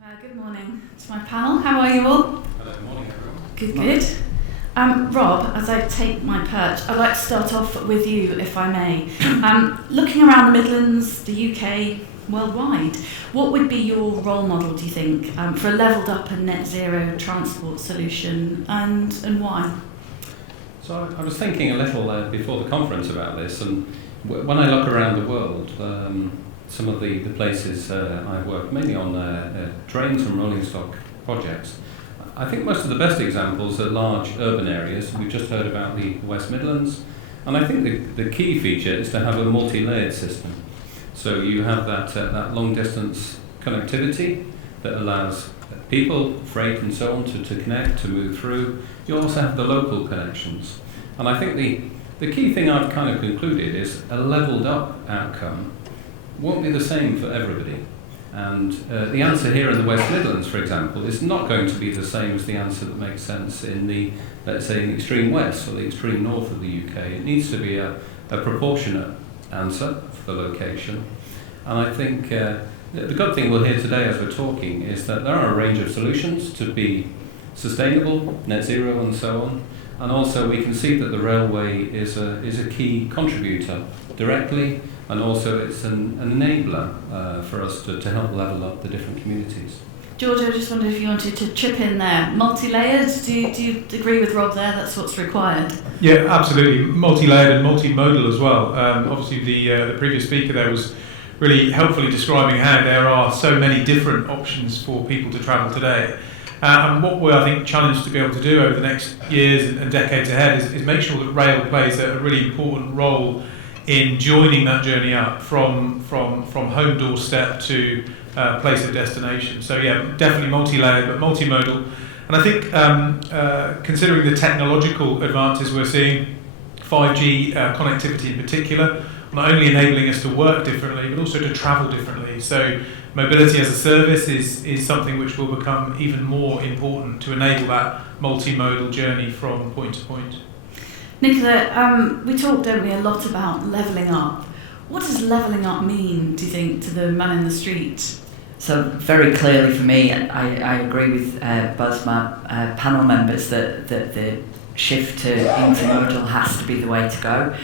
Good morning to my panel. How are you all? Hello, morning everyone. Good. Rob, as I take my perch, I'd like to start off with you, if I may. Looking around the Midlands, the UK, worldwide, what would be your role model, do you think, for a levelled up and net zero transport solution, and why? So I was thinking a little before the conference about this, and when I look around the world, some of the places I've worked mainly on trains and rolling stock projects, I think most of the best examples are large urban areas. We've just heard about the West Midlands, and I think the key feature is to have a multi-layered system. So you have that long distance connectivity that allows people, freight and so on to connect, to move through. You also have the local connections. And I think the key thing I've kind of concluded is a levelled up outcome won't be the same for everybody. And the answer here in the West Midlands, for example, is not going to be the same as the answer that makes sense in the, let's say, in the extreme west or the extreme north of the UK. It needs to be a proportionate answer for the location. And I think the good thing we'll hear today as we're talking is that there are a range of solutions to be sustainable, net zero and so on. And also we can see that the railway is a key contributor directly, and also it's an enabler for us to help level up the different communities. George, I just wondered if you wanted to chip in there. Multi-layered, do you agree with Rob there? That's what's required? Yeah, absolutely. Multi-layered and multimodal as well. Obviously the previous speaker there was really helpfully describing how there are so many different options for people to travel today. And what we're, I think, challenged to be able to do over the next years and decades ahead is make sure that rail plays a really important role in joining that journey up from home doorstep to place of destination. So yeah, definitely multi-layered but multimodal. And I think considering the technological advances we're seeing, 5G connectivity in particular, not only enabling us to work differently but also to travel differently. So mobility as a service is something which will become even more important to enable that multimodal journey from point to point. Nicola, we talk, don't we, a lot about levelling up. What does levelling up mean, do you think, to the man in the street? So very clearly for me, I agree with both my panel members that the shift to intermodal has to be the way to go.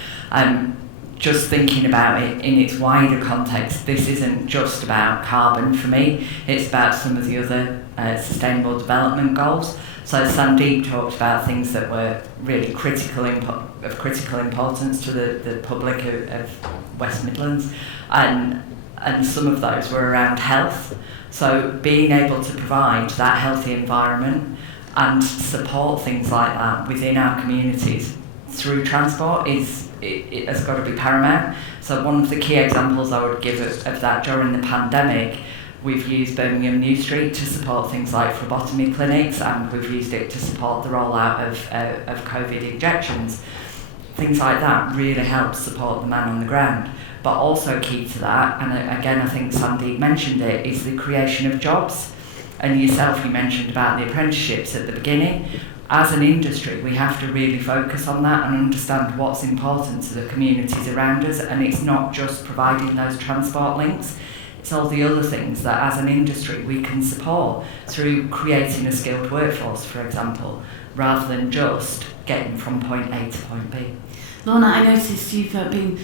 Just thinking about it in its wider context, this isn't just about carbon for me, it's about some of the other sustainable development goals. So Sandeep talked about things that were really of critical importance to the public of West Midlands, and some of those were around health. So being able to provide that healthy environment and support things like that within our communities through transport it has got to be paramount. So one of the key examples I would give of that during the pandemic, we've used Birmingham New Street to support things like phlebotomy clinics, and we've used it to support the rollout of COVID injections. Things like that really help support the man on the ground. But also key to that, and again I think Sandeep mentioned it, is the creation of jobs. And yourself, you mentioned about the apprenticeships at the beginning. As an industry, we have to really focus on that and understand what's important to the communities around us, and it's not just providing those transport links, it's all the other things that as an industry we can support through creating a skilled workforce, for example, rather than just getting from point A to point B. Lorna, I noticed you've been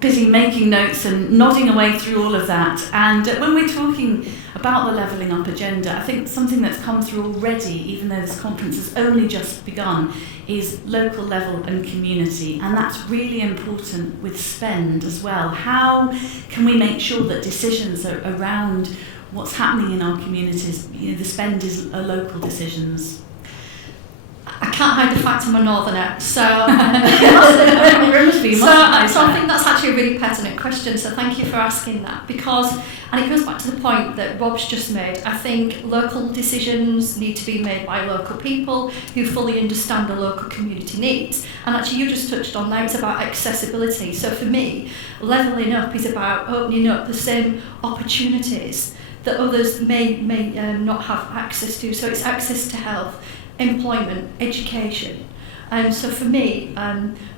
busy making notes and nodding away through all of that, and when we're talking about the levelling up agenda, I think something that's come through already, even though this conference has only just begun, is local level and community, and that's really important with spend as well. How can we make sure that decisions are around what's happening in our communities, the spend is local decisions? I can't hide the fact I'm a northerner, so I think that's actually a really pertinent question, so thank you for asking that, because, and it goes back to the point that Rob's just made, I think local decisions need to be made by local people who fully understand the local community needs, and actually you just touched on that, it's about accessibility. So for me, levelling up is about opening up the same opportunities that others may not have access to, so it's access to health, employment, education. And so for me,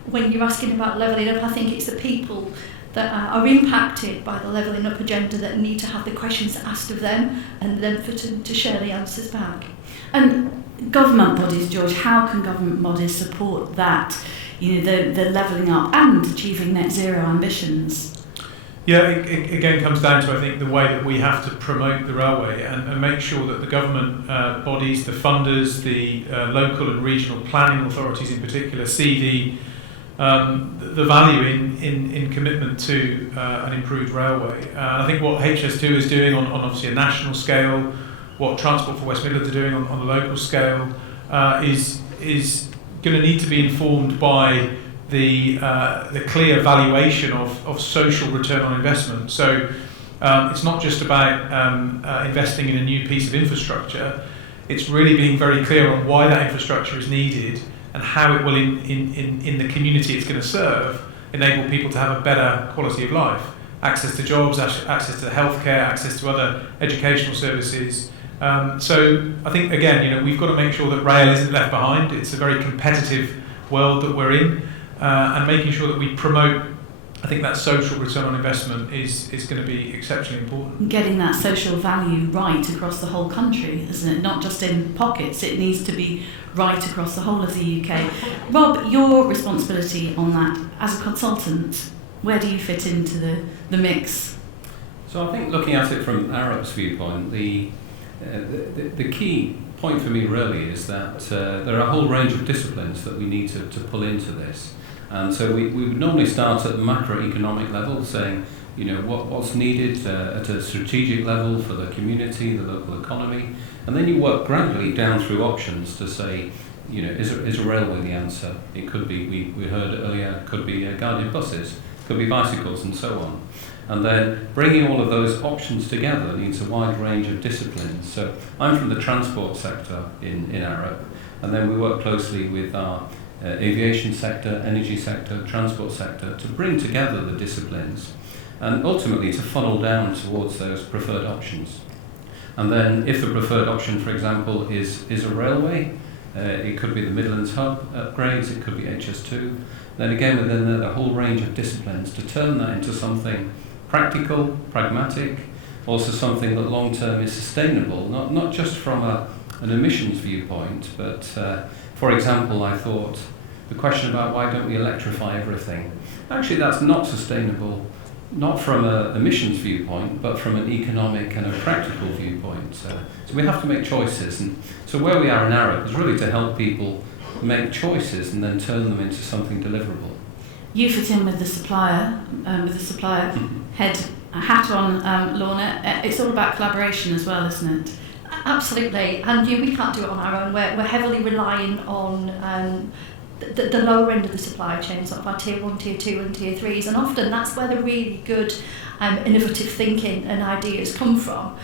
when you're asking about levelling up, I think it's the people that are impacted by the levelling up agenda that need to have the questions asked of them and then for to share the answers back. And government bodies, George, how can government bodies support that, the levelling up and achieving net zero ambitions? Yeah, it again comes down to, I think, the way that we have to promote the railway and make sure that the government bodies, the funders, the local and regional planning authorities in particular, see the value in commitment to an improved railway. And I think what HS2 is doing on obviously a national scale, what Transport for West Midlands are doing on the local scale, is going to need to be informed by the clear valuation of social return on investment. So it's not just about investing in a new piece of infrastructure. It's really being very clear on why that infrastructure is needed and how it will, in the community it's going to serve, enable people to have a better quality of life. Access to jobs, access to healthcare, access to other educational services. So I think, again, we've got to make sure that rail isn't left behind. It's a very competitive world that we're in, and making sure that we promote, I think, that social return on investment is going to be exceptionally important. Getting that social value right across the whole country, isn't it? Not just in pockets, it needs to be right across the whole of the UK. Rob, your responsibility on that as a consultant, where do you fit into the mix? So I think looking at it from Arup's viewpoint, the key point for me really is that there are a whole range of disciplines that we need to pull into this. And so we would normally start at the macroeconomic level, saying, what's needed at a strategic level for the community, the local economy, and then you work gradually down through options to say, is a railway the answer? It could be, we heard earlier, it could be guided buses, it could be bicycles and so on. And then bringing all of those options together needs a wide range of disciplines. So I'm from the transport sector in Arup, and then we work closely with our aviation sector, energy sector, transport sector to bring together the disciplines and ultimately to funnel down towards those preferred options. And then if the preferred option, for example, is a railway, it could be the Midlands hub upgrades, it could be HS2, then again within the whole range of disciplines to turn that into something practical, pragmatic, also something that long term is sustainable, not just from an emissions viewpoint, but for example, I thought the question about why don't we electrify everything, actually that's not sustainable, not from an emissions viewpoint, but from an economic and a practical viewpoint. So we have to make choices, and so where we are in Arup is really to help people make choices and then turn them into something deliverable. You fit in with the supplier head hat on, Lorna. It's all about collaboration as well, isn't it? Absolutely, and we can't do it on our own. We're heavily relying on the lower end of the supply chain, sort of our tier 1, tier 2 and tier 3s, and often that's where the really good innovative thinking and ideas come from.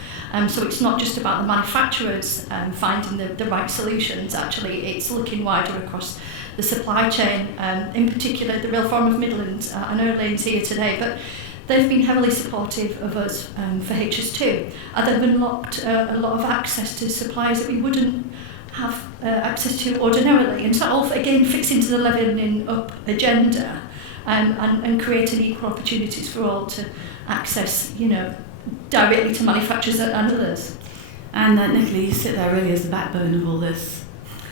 So it's not just about the manufacturers finding the right solutions, actually it's looking wider across the supply chain, in particular the Rail Forum of Midlands. I know Elaine's here today, but they've been heavily supportive of us for HS2. They've unlocked a lot of access to suppliers that we wouldn't have access to ordinarily, and so all again fits into the levelling up agenda and creating equal opportunities for all to access, directly to manufacturers and others. And Nicola, you sit there really as the backbone of all this.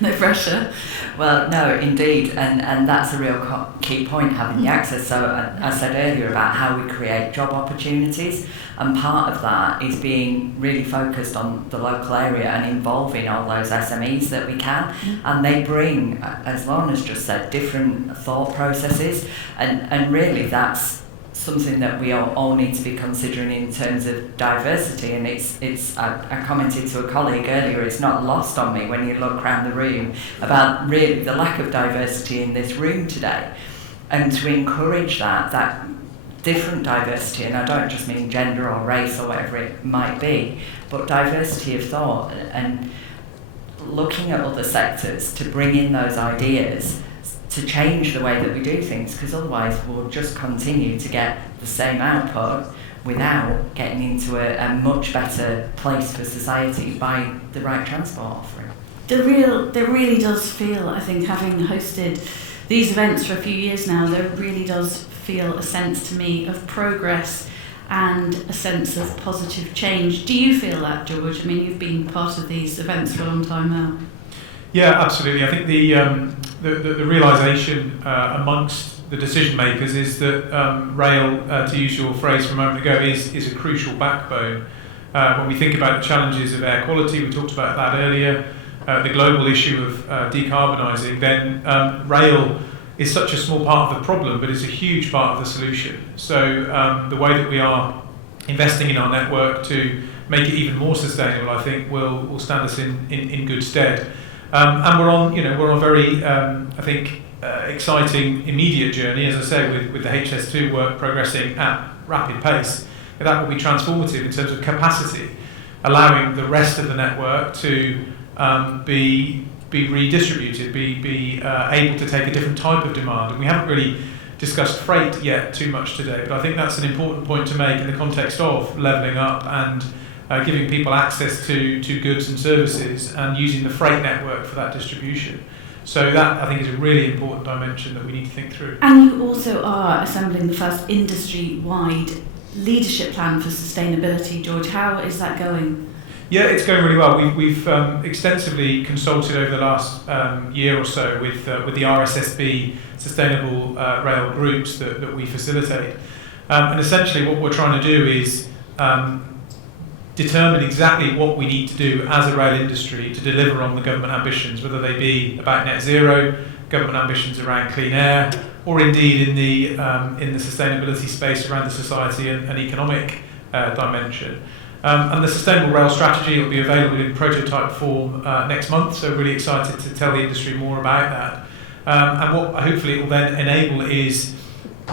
No pressure. Well, no, indeed, and that's a real key point, having the access. So I said earlier about how we create job opportunities, and part of that is being really focused on the local area and involving all those SMEs that we can, and they bring, as Lorna's just said, different thought processes, and really that's something that we all need to be considering in terms of diversity. And I commented to a colleague earlier, it's not lost on me when you look around the room about really the lack of diversity in this room today, and to encourage that different diversity, and I don't just mean gender or race or whatever it might be, but diversity of thought and looking at other sectors to bring in those ideas to change the way that we do things, because otherwise we'll just continue to get the same output without getting into a much better place for society by the right transport offering. There really does feel, I think, having hosted these events for a few years now, there really does feel a sense to me of progress and a sense of positive change. Do you feel that, George? I mean, you've been part of these events for a long time now. Yeah, absolutely. I think the realisation amongst the decision makers is that rail, to use your phrase from a moment ago, is a crucial backbone. When we think about the challenges of air quality, we talked about that earlier, the global issue of decarbonising, then rail is such a small part of the problem, but it's a huge part of the solution. So the way that we are investing in our network to make it even more sustainable, I think, will stand us in good stead. And we're on a very, I think, exciting immediate journey, as I say, with the HS2 work progressing at rapid pace. That will be transformative in terms of capacity, allowing the rest of the network to be redistributed, be able to take a different type of demand. And we haven't really discussed freight yet too much today, but I think that's an important point to make in the context of levelling up and giving people access to goods and services and using the freight network for that distribution. So that, I think, is a really important dimension that we need to think through. And you also are assembling the first industry-wide leadership plan for sustainability, George. How is that going? Yeah, it's going really well. We've extensively consulted over the last year or so with the RSSB sustainable rail groups that we facilitate. And essentially what we're trying to do is determine exactly what we need to do as a rail industry to deliver on the government ambitions, whether they be about net zero, government ambitions around clean air, or indeed in the sustainability space around the society and economic dimension. And the Sustainable Rail Strategy will be available in prototype form next month, so really excited to tell the industry more about that. And what hopefully it will then enable is,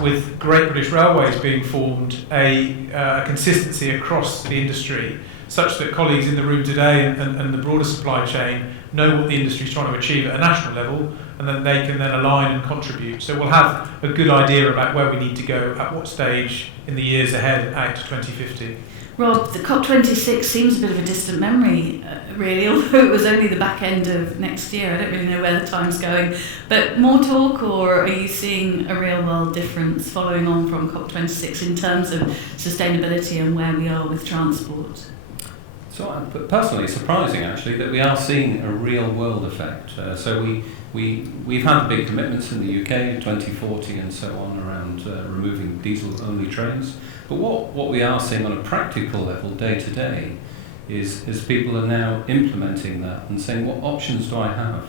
with Great British Railways being formed, a consistency across the industry, such that colleagues in the room today and the broader supply chain know what the industry is trying to achieve at a national level, and then they can then align and contribute. So we'll have a good idea about where we need to go at what stage in the years ahead out to 2050. Rob, the COP26 seems a bit of a distant memory, really, although it was only the back end of next year. I don't really know where the time's going. But more talk, or are you seeing a real-world difference following on from COP26 in terms of sustainability and where we are with transport? So personally, it's surprising actually that we are seeing a real-world effect. So we've had big commitments in the UK, 2040 and so on, around removing diesel-only trains. But what we are seeing on a practical level day to day is people are now implementing that and saying, what options do I have?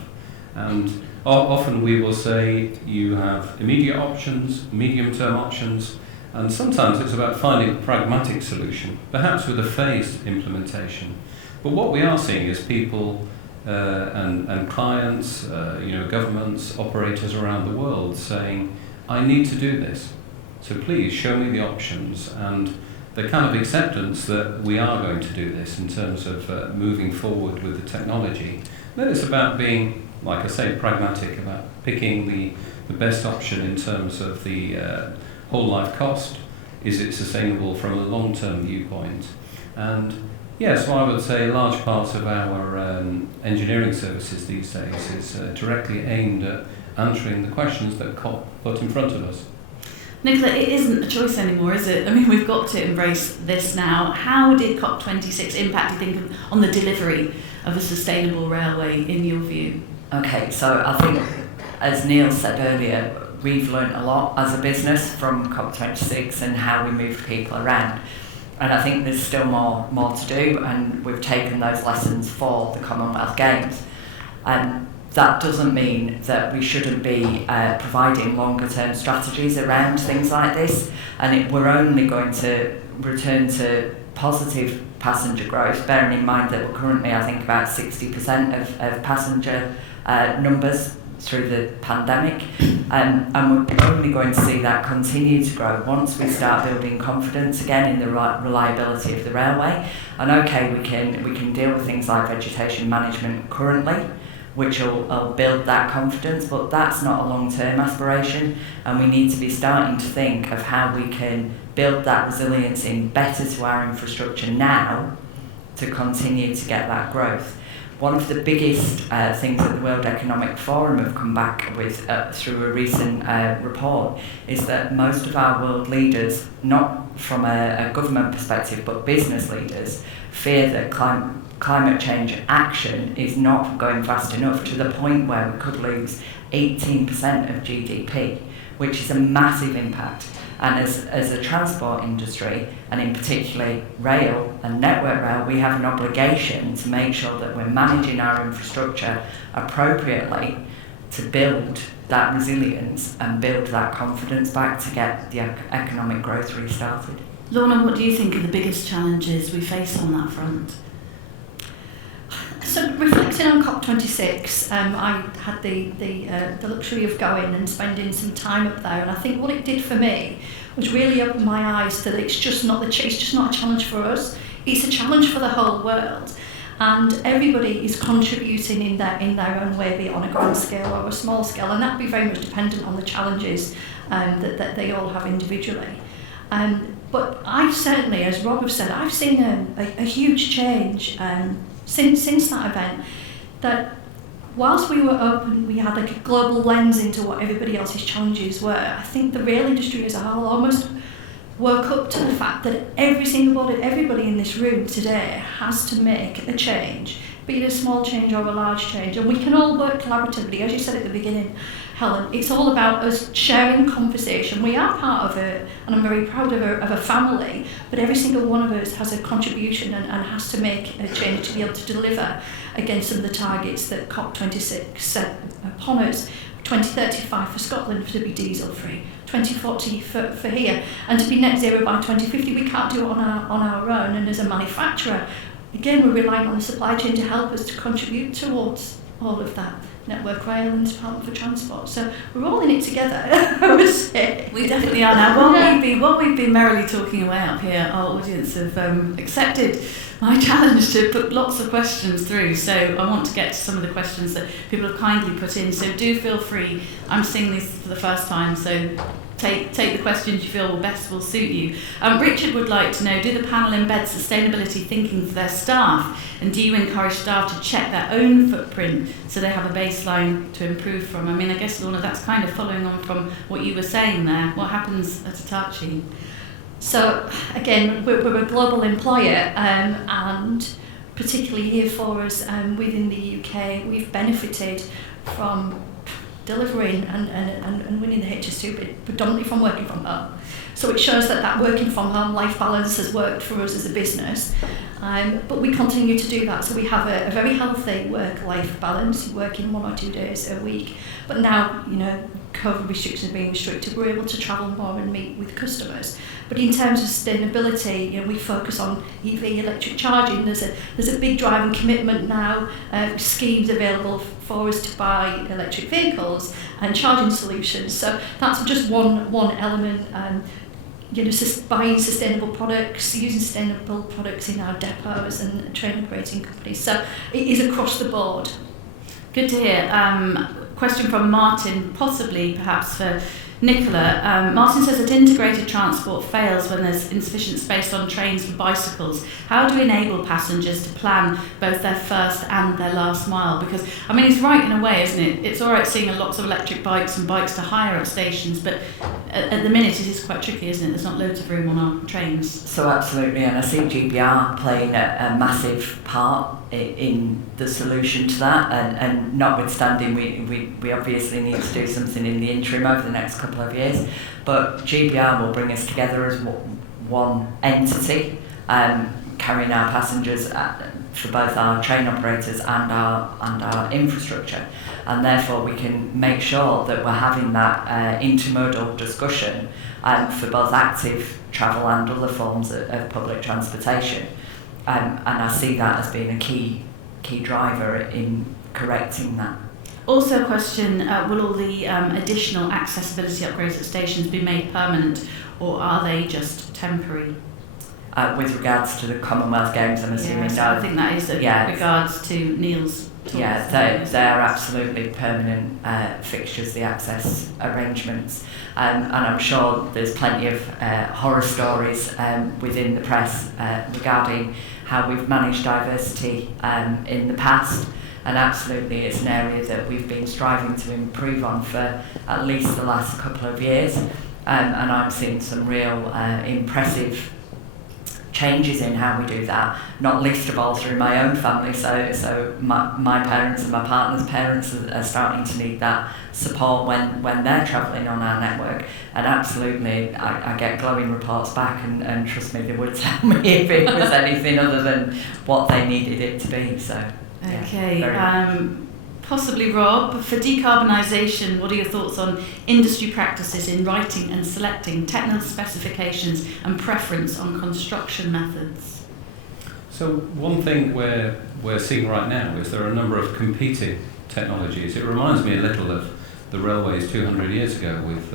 And often we will say you have immediate options, medium-term options, and sometimes it's about finding a pragmatic solution, perhaps with a phased implementation. But what we are seeing is people and clients, governments, operators around the world saying, I need to do this. So please show me the options, and the kind of acceptance that we are going to do this in terms of moving forward with the technology. Then it's about being, like I say, pragmatic, about picking the best option in terms of the whole life cost. Is it sustainable from a long-term viewpoint? And yes, so I would say large parts of our engineering services these days is directly aimed at answering the questions that COP put in front of us. Nicola, it isn't a choice anymore, is it? I mean, we've got to embrace this now. How did COP26 impact, you think, on the delivery of a sustainable railway, in your view? Okay, so I think, as Neil said earlier, we've learnt a lot as a business from COP26 and how we moved people around. And I think there's still more to do, and we've taken those lessons for the Commonwealth Games. That doesn't mean that we shouldn't be providing longer-term strategies around things like this, and we're only going to return to positive passenger growth, bearing in mind that we're currently, I think, about 60% of passenger numbers through the pandemic, and we're only going to see that continue to grow once we start building confidence again in the reliability of the railway. And okay, we can deal with things like vegetation management currently, which will build that confidence, but that's not a long-term aspiration, and we need to be starting to think of how we can build that resilience in better to our infrastructure now to continue to get that growth. one of the biggest things that the World Economic Forum have come back with through a recent report is that most of our world leaders, not from a government perspective, but business leaders, fear that climate change action is not going fast enough, to the point where we could lose 18% of GDP, which is a massive impact. And as a transport industry, and in particular rail and network rail, we have an obligation to make sure that we're managing our infrastructure appropriately to build that resilience and build that confidence back to get the economic growth restarted. Lorna, what do you think are the biggest challenges we face on that front? So reflecting on COP26, I had the luxury of going and spending some time up there, and I think what it did for me was really open my eyes that it's just not a challenge for us. It's a challenge for the whole world, and everybody is contributing in their own way, be it on a grand scale or a small scale, and that would be very much dependent on the challenges that they all have individually. But I've certainly, as Rob has said, I've seen a huge change since that event, that whilst we were open, we had like a global lens into what everybody else's challenges were. I think the rail industry as a whole almost woke up to the fact that everybody in this room today has to make a change, be it a small change or a large change, and we can all work collaboratively. As you said at the beginning, Helen, it's all about us sharing conversation. We are part of it, and I'm very proud of a family, but every single one of us has a contribution and has to make a change to be able to deliver against some of the targets that COP26 set upon us. 2035 for Scotland to be diesel free, 2040 for here, and to be net zero by 2050. We can't do it on our own, and as a manufacturer, again, we're relying on the supply chain to help us to contribute towards all of that. Network Rail and Department for Transport. So we're all in it together, I would say. We definitely are. Now, while we've been merrily talking away up here, our audience have accepted my challenge to put lots of questions through. So I want to get to some of the questions that people have kindly put in. So do feel free. I'm seeing these for the first time, so take the questions you feel best will suit you. Richard would like to know, do the panel embed sustainability thinking for their staff? And do you encourage staff to check their own footprint so they have a baseline to improve from? I mean, I guess, Lorna, that's kind of following on from what you were saying there. What happens at Hitachi? So, again, we're a global employer, and particularly here for us within the UK, we've benefited from delivering and winning the HS2, but predominantly from working from home. So it shows that working from home life balance has worked for us as a business, but we continue to do that. So we have a very healthy work-life balance, working 1 or 2 days a week. But now, COVID restrictions being restricted, we're able to travel more and meet with customers. But in terms of sustainability, we focus on EV electric charging. There's a big drive and commitment now, schemes available for us to buy electric vehicles and charging solutions. So that's just one element. Buying sustainable products, using sustainable products in our depots and train operating companies. So it is across the board. Good to hear. Question from Martin, possibly perhaps for Nicola. Martin says that integrated transport fails when there's insufficient space on trains for bicycles. How do we enable passengers to plan both their first and their last mile? Because, I mean, it's right in a way, isn't it? It's all right seeing lots of electric bikes and bikes to hire at stations, but at the minute it is quite tricky, isn't it? There's not loads of room on our trains. So absolutely, and I see GBR playing a massive part in the solution to that, and notwithstanding we obviously need to do something in the interim over the next couple of years, but GBR will bring us together as one entity, carrying our passengers for both our train operators and our infrastructure, and therefore we can make sure that we're having that intermodal discussion for both active travel and other forms of public transportation. And I see that as being a key driver in correcting that. Also a question, will all the additional accessibility upgrades at stations be made permanent, or are they just temporary? with regards to the Commonwealth Games, I'm assuming. So I think that is in regards to Neil's talks. Yeah, they're absolutely permanent fixtures, the access arrangements. And I'm sure there's plenty of horror stories within the press regarding how we've managed diversity in the past. And absolutely, it's an area that we've been striving to improve on for at least the last couple of years. And I'm seeing some real impressive changes in how we do that, not least of all through my own family. So my parents and my partner's parents are starting to need that support when they're travelling on our network. And absolutely, I get glowing reports back, and trust me, they would tell me if it was anything other than what they needed it to be. So. Okay, Yeah, possibly Rob, for decarbonisation, what are your thoughts on industry practices in writing and selecting technical specifications and preference on construction methods? So one thing we're seeing right now is there are a number of competing technologies. It reminds me a little of the railways 200 years ago with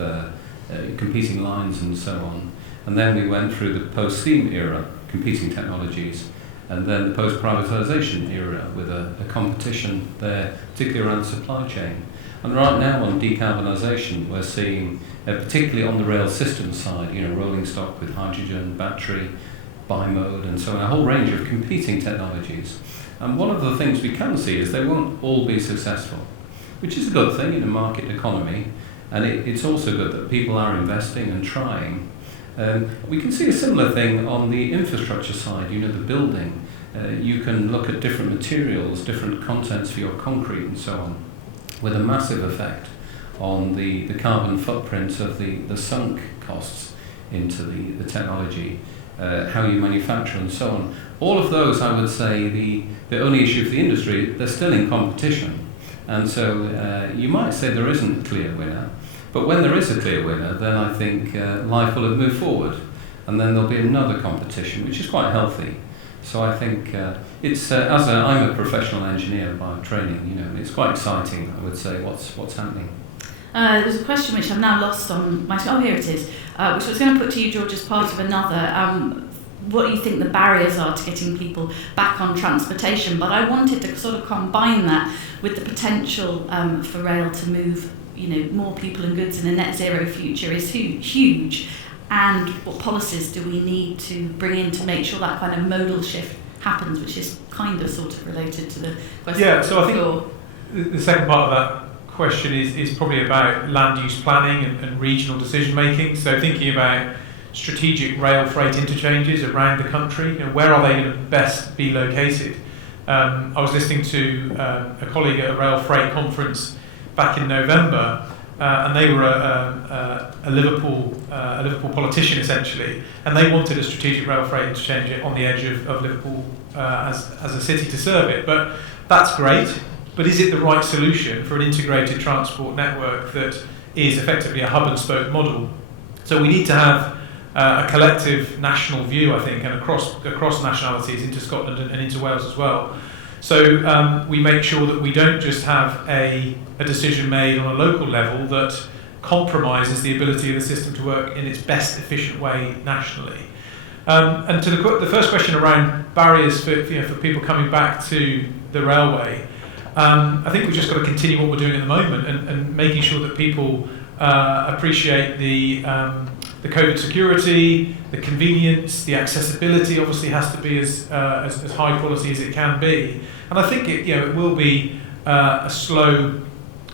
competing lines and so on. And then we went through the post-steam era, competing technologies, and then the post-privatisation era with a competition there, particularly around the supply chain. And right now on decarbonisation, we're seeing, particularly on the rail system side, rolling stock with hydrogen, battery, bi-mode, and so on, a whole range of competing technologies. And one of the things we can see is they won't all be successful, which is a good thing in a market economy, and it's also good that people are investing and trying. We can see a similar thing on the infrastructure side, the building. You can look at different materials, different contents for your concrete and so on, with a massive effect on the carbon footprint of the sunk costs into the technology, how you manufacture and so on. All of those, I would say, the only issue for the industry, they're still in competition. And so you might say there isn't a clear winner. But when there is a clear winner, then I think life will have moved forward, and then there'll be another competition, which is quite healthy. So I think it's I'm a professional engineer by training, it's quite exciting, I would say, what's happening. There's a question which I've now lost on my screen. Oh, here it is, which I was going to put to you, George, as part of another. What do you think the barriers are to getting people back on transportation? But I wanted to sort of combine that with the potential for rail to move more people and goods in a net zero future is huge, and what policies do we need to bring in to make sure that kind of modal shift happens, which is kind of sort of related to the question. Yeah, so I think the second part of that question is probably about land use planning and regional decision making. So thinking about strategic rail freight interchanges around the country, where are they going to best be located? I was listening to a colleague at a rail freight conference back in November, and they were a Liverpool politician essentially, and they wanted a strategic rail freight interchange on the edge of Liverpool as a city to serve it. But that's great, but is it the right solution for an integrated transport network that is effectively a hub and spoke model? So we need to have a collective national view, I think, and across nationalities into Scotland and into Wales as well. So we make sure that we don't just have a decision made on a local level that compromises the ability of the system to work in its best efficient way nationally. And to the first question around barriers for people coming back to the railway, I think we've just got to continue what we're doing at the moment and making sure that people appreciate the COVID security, the convenience, the accessibility obviously has to be as high quality as it can be. And I think it will be a slow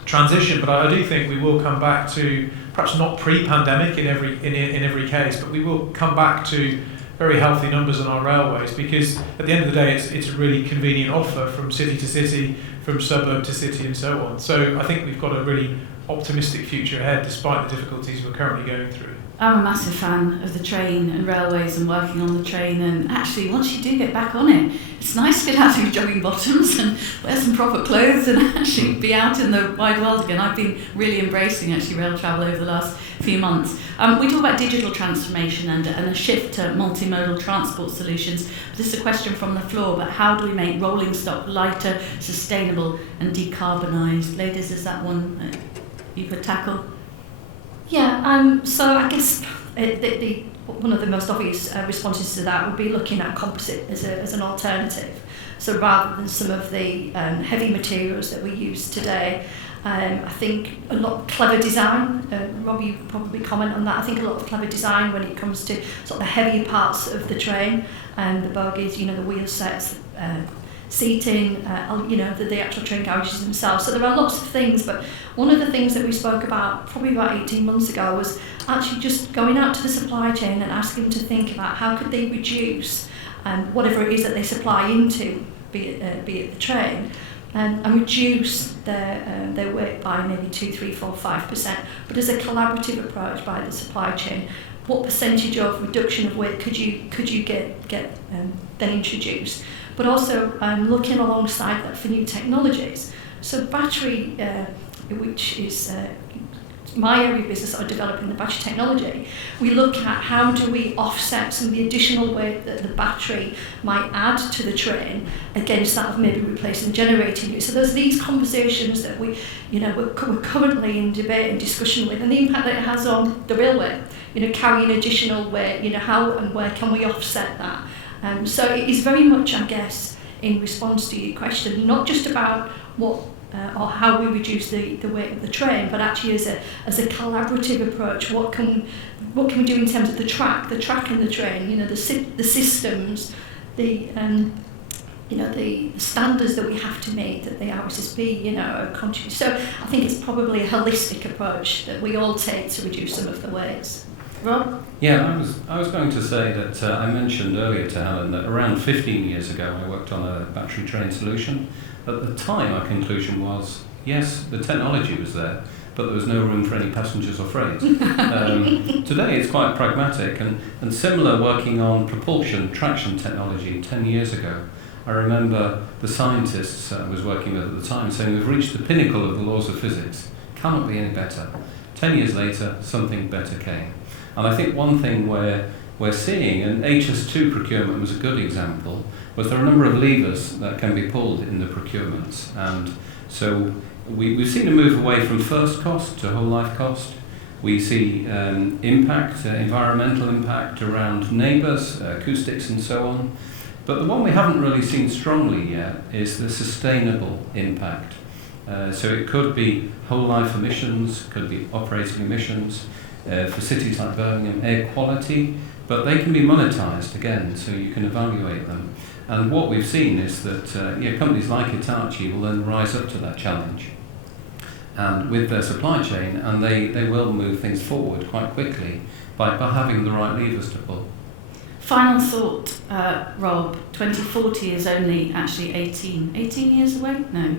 transition, but I do think we will come back to, perhaps not pre-pandemic in every case, but we will come back to very healthy numbers on our railways, because at the end of the day it's a really convenient offer from city to city, from suburb to city and so on. So I think we've got a really optimistic future ahead despite the difficulties we're currently going through. I'm a massive fan of the train and railways and working on the train, and actually once you do get back on it, it's nice to get out of your jogging bottoms and wear some proper clothes and actually be out in the wide world again. I've been really embracing actually rail travel over the last few months. We talk about digital transformation and a shift to multimodal transport solutions. This is a question from the floor, but how do we make rolling stock lighter, sustainable and decarbonised? Ladies, is that one you could tackle? Yeah, so I guess one of the most obvious responses to that would be looking at composite as an alternative. So rather than some of the heavy materials that we use today, I think a lot of clever design, Rob, you probably comment on that. I think a lot of clever design when it comes to sort of the heavier parts of the train, and the bogies, the wheel sets, seating, the actual train carriages themselves. So there are lots of things, but one of the things that we spoke about probably about 18 months ago was actually just going out to the supply chain and asking them to think about how could they reduce whatever it is that they supply into, be it the train, and reduce their weight by maybe 2, 3, 4, 5%. But as a collaborative approach by the supply chain, what percentage of reduction of weight could you get then introduced? But also looking alongside that for new technologies. So battery, which is my area of business, are developing the battery technology. We look at how do we offset some of the additional weight that the battery might add to the train against that of maybe replacing the generating unit. So there's these conversations that we're currently in debate and discussion with, and the impact that it has on the railway. Carrying additional weight. How and where can we offset that? So it is very much, I guess, in response to your question, not just about what or how we reduce the weight of the train, but actually as a collaborative approach. What can we do in terms of the track and the train? The systems, the standards that we have to meet that the RSSB contribute. So I think it's probably a holistic approach that we all take to reduce some of the weights. Rob? Yeah, I was going to say that I mentioned earlier to Helen that around 15 years ago I worked on a battery train solution. At the time, our conclusion was, yes, the technology was there, but there was no room for any passengers or freight. Today, it's quite pragmatic, and similar working on propulsion, traction technology 10 years ago. I remember the scientists I was working with at the time saying, we've reached the pinnacle of the laws of physics, cannot be any better. 10 years later, something better came. And I think one thing we're seeing, and HS2 procurement was a good example, was there are a number of levers that can be pulled in the procurements. And so we've seen a move away from first cost to whole life cost. We see impact, environmental impact around neighbours, acoustics and so on. But the one we haven't really seen strongly yet is the sustainable impact. So it could be whole life emissions, could be operating emissions, for cities like Birmingham, air quality, but they can be monetised again, so you can evaluate them. And what we've seen is that companies like Hitachi will then rise up to that challenge and with their supply chain, and they will move things forward quite quickly by having the right levers to pull. Final thought, Rob, 2040 is only actually 18 years away? No.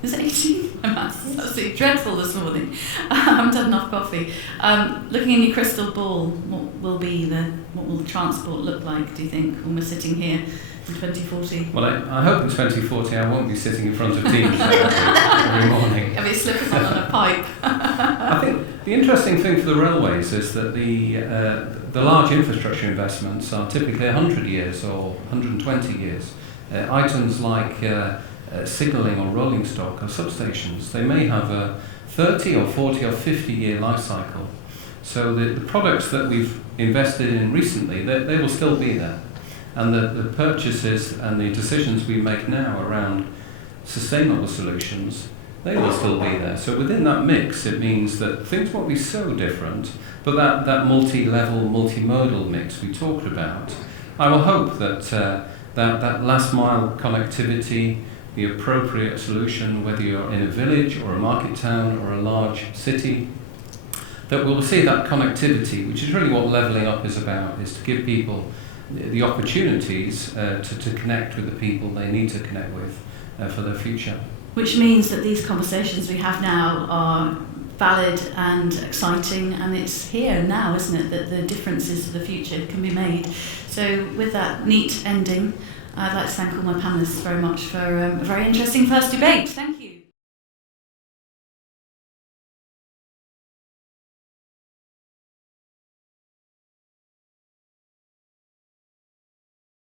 Is it 18? That's absolutely dreadful this morning. I haven't had enough coffee. Looking in your crystal ball, what will the transport look like, do you think, when we're sitting here in 2040? Well, I hope in 2040 I won't be sitting in front of Teams every morning. Have your slippers on a pipe. I think the interesting thing for the railways is that the large infrastructure investments are typically 100 years or 120 years. Items like signalling or rolling stock or substations, they may have a 30 or 40 or 50 year life cycle. So the products that we've invested in recently, they will still be there. And the purchases and the decisions we make now around sustainable solutions, they will still be there. So within that mix, it means that things won't be so different, but that multi-level, multimodal mix we talked about, I will hope that that last mile connectivity, the appropriate solution, whether you're in a village or a market town or a large city, that we'll see that connectivity, which is really what levelling up is about, is to give people the opportunities to connect with the people they need to connect with for their future. Which means that these conversations we have now are valid and exciting, and it's here now, isn't it, that the differences of the future can be made. So with that neat ending, I'd like to thank all my panellists very much for a very interesting first debate. Thank you.